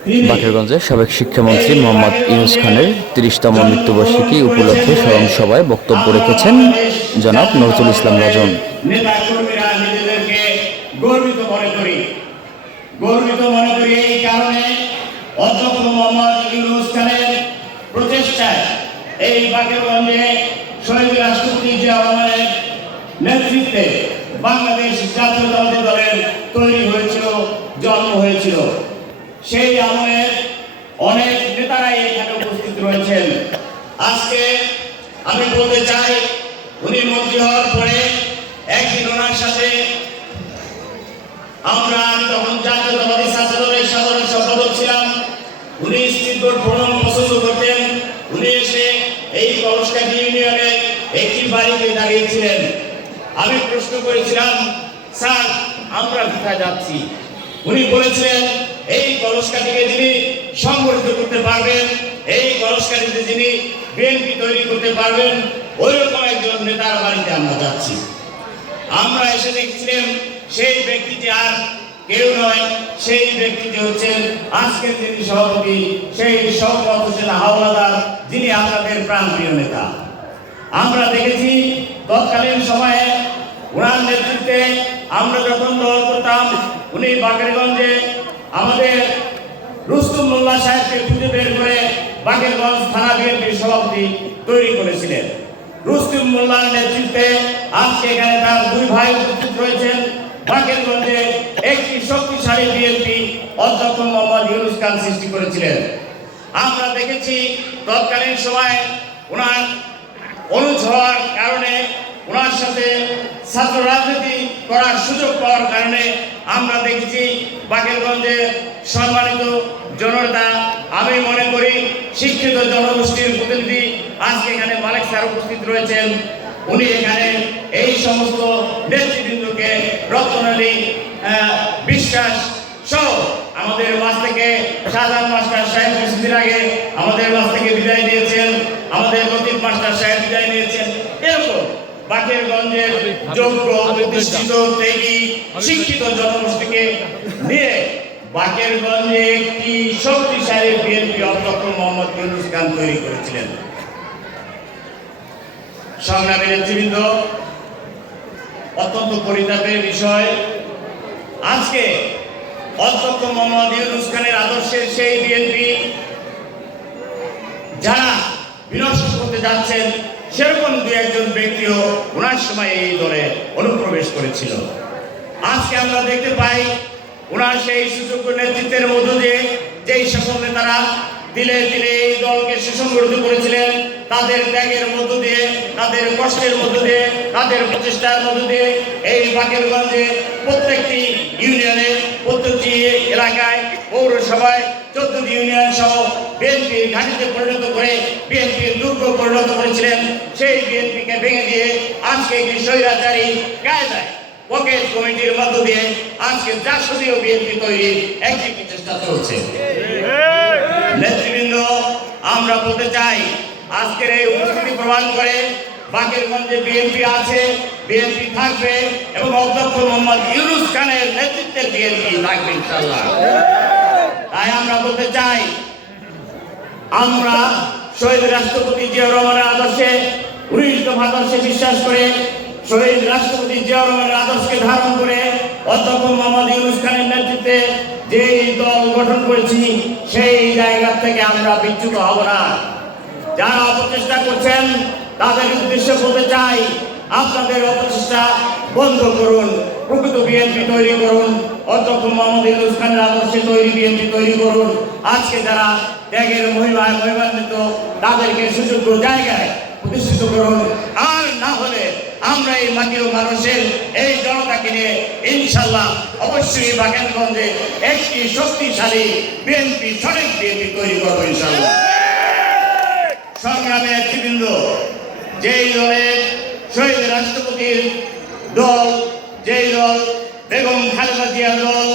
বাকেরগঞ্জে সাবেক শিক্ষামন্ত্রী মোহাম্মদ ইউনূস খানের ৩০তম মৃত্যুবার্ষিকী উপলক্ষে স্মরণ সভায় বক্তব্য রেখেছেন জনাব নজরুল ইসলাম রাজন। গর্বিত মনে করি এই কারণে অধ্যক্ষ মোহাম্মদ ইউনূস খানের প্রচেষ্টায় এই বাকেরগঞ্জে শহীদ রাষ্ট্রপতি জিয়া রহমানের নেতৃত্বে বাংলাদেশ জাতীয়তাবাদী দলের তৈরি হয়েছিল, জন্ম হয়েছিল। সেই আমলের অনেক নেতারাই এখানে উপস্থিত রয়েছেন। আজকে আমি বলতে চাই, উনি মন্ত্রী হওয়ার পরে একদিন ওনার সাথে আমি তখন জাতীয়তাবাদী ছাত্র দলের সাধারণ সম্পাদক ছিলাম। উনি স্পিডবোট ভ্রমণ পছন্দ করতেন। উনি এসে এই কলসকাঠি ইউনিয়নের একটি বাড়িতে দাঁড়িয়েছিলেন। আমি প্রশ্ন করেছিলাম, স্যার আমরা কোথায় যাচ্ছি? উনি বলেছিলেন, এই কলসকাঠিকে যিনি সংগঠিত করতে পারবেন, এই কলসকাঠিতে যিনি বিএনপি তৈরি করতে পারবেন, ওইরকম একজন নেতার বাড়িতে আমরা যাচ্ছি। আমরা এসে দেখছিলাম সেই ব্যক্তিটি আর কেউ নয়, সেই ব্যক্তিটি হচ্ছেন আজকের যিনি সভাপতি, সেই শওকত হোসেন হাওলাদার, যিনি আপনাদের প্রাণপ্রিয় নেতা। আমরা দেখেছি তৎকালীন সময়ে ওনার নেতৃত্বে আমরা যখন দল করতাম, উনি বাকেরগঞ্জে আমাদের রুস্তম মোল্লা সাহেবকে খুঁজে বের করে বাকেরগঞ্জ থানা বিএনপির সভাপতি তৈরি করেছিলেন। রুস্তম মোল্লার নেতৃত্বে আজকে এখানে তার দুই ভাই উপস্থিত রয়েছেন। বাকেরগঞ্জে একটি শক্তিশালী বিএনপি অধ্যক্ষ মোহাম্মদ ইউনূস খান সৃষ্টি করেছিলেন। আমরা দেখেছি তৎকালীন সময় ওনার অনুজ হওয়ার কারণে, ওনার সাথে ছাত্র রাজনীতি করার সুযোগ পাওয়ার কারণে আমরা দেখেছি বাকেরগঞ্জে সম্মানিত জনতা, আমি মনে করি শিক্ষিত জনগোষ্ঠীর প্রতিনিধি আজকে এখানে মালিক স্যার উপস্থিত রয়েছেন। উনি এখানে এই সমস্ত নেতৃবৃন্দকে রত্নালী বিশ্বাস সহ আমাদের মাঝ থেকে শাহজাহান মাস্টার সাহেব কিছুদিন আগে আমাদের মাঝ থেকে বিদায় নিয়েছেন, আমাদের লতিফ মাস্টার সাহেব বিদায় নিয়েছেন। এরকম বাকেরগঞ্জের যোগ্য প্রতিষ্ঠিত ত্যাগী শিক্ষিত জনগোষ্ঠীকে নিয়ে বাকেরগঞ্জে একটি শক্তিশালী বিএনপি অধ্যক্ষ মোহাম্মদ ইউনূস খান তৈরি করেছিলেন। সংগ্রামী নেতৃবৃন্দ, অত্যন্ত পরিতাপের বিষয়, আজকে অধ্যক্ষ মোহাম্মদ ইউনূস খানের আদর্শের সেই বিএনপি যারা বিনষ্ট করতে যাচ্ছেন, সেরকম দু একজন ব্যক্তিও ওনার সময় এই দলে অনুপ্রবেশ করেছিল। আজকে আমরা দেখতে পাই ওনার সেই সুযোগ্য নেতৃত্বের মধ্য দিয়ে যেই সকল নেতারা দিলে দিলে এই দলকে সুসংগঠিত করেছিলেন, তাদের ত্যাগের মধ্য দিয়ে, তাদের কষ্টের মধ্য দিয়ে, তাদের প্রচেষ্টার মধ্য দিয়ে এই বাকেরগঞ্জে প্রত্যেকটি ইউনিয়নে, প্রত্যেকটি এলাকায়, পৌরসভায় 14টি ইউনিয়ন সহ বিএনপির ঘাঁটিতে পরিণত করে বিএনপির দুর্গ পরিণত করেছিলেন। সেই বিএনপিকে ভেঙে দিয়ে আজকে একটি স্বৈরাচারী কায়দায় পকেট কমিটির মধ্য দিয়ে আজকে জাতীয় বিএনপি তৈরির একটি প্রচেষ্টা চলছে। নেতৃবৃন্দ, আমরা বলতে চাই, আজকের এই উপস্থিতি প্রমাণ করে বাকেরগঞ্জে বিএনপি আছে, বিএনপি থাকবে এবং অধ্যক্ষ মোহাম্মদ ইউনূস খানের নেতৃত্বের বিএনপি থাকবে ইনশাআল্লাহ। তাই আমরা বলতে চাই, আমরা শহীদ রাষ্ট্রপতি জিয়া রহমানের আদর্শে, 19 দফা আদর্শে বিশ্বাস করে, শহীদ রাষ্ট্রপতি জিয়া রহমানের আদর্শকে ধারণ করে অধ্যক্ষ মোহাম্মদ ইউনূস খানের নেতৃত্বে যেই দল গঠন করেছি, সেই জায়গা থেকে আমরা বিচ্যুত হব না। যারা অপচেষ্টা করছেন তাদের উদ্দেশ্যে বলতে চাই, আপনাদের অপচেষ্টা বন্ধ করুন, প্রকৃত বিএনপি তৈরি করুন, অধ্যক্ষ মোহাম্মদ ইউনূস খানের আদর্শে তৈরি বিএনপি তৈরি করুন। আজকে যারা ত্যাগের মহিমান্বিত, তাদেরকে সুযোগ্য জায়গায় প্রতিষ্ঠিত করুন। আর না হলে আমরা এই মাটির মানুষের এই জনতাকে নিয়ে ইনশাআল্লাহ অবশ্যই বাকেরগঞ্জে একটি শক্তিশালী বিএনপি, সঠিক বিএনপি তৈরি করবো ইনশাআল্লাহ। সংগ্রামী নেতৃবৃন্দ, যেই দলের শহীদ রাষ্ট্রপতির দল, যেই দল বেগম খালেদা জিয়ার দল,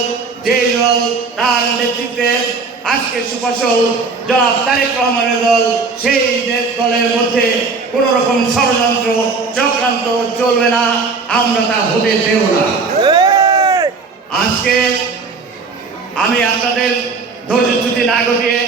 যেই দল তার নেতৃত্বে আজকে সুফসল জনাব তারেক রহমানের দল, সেই দলের মধ্যে কোন রকম ষড়যন্ত্র চক্রান্ত চলবে না, আমরা তা হতে দেব না। আজকে আমি আপনাদের ধৈর্য না ঘটিয়ে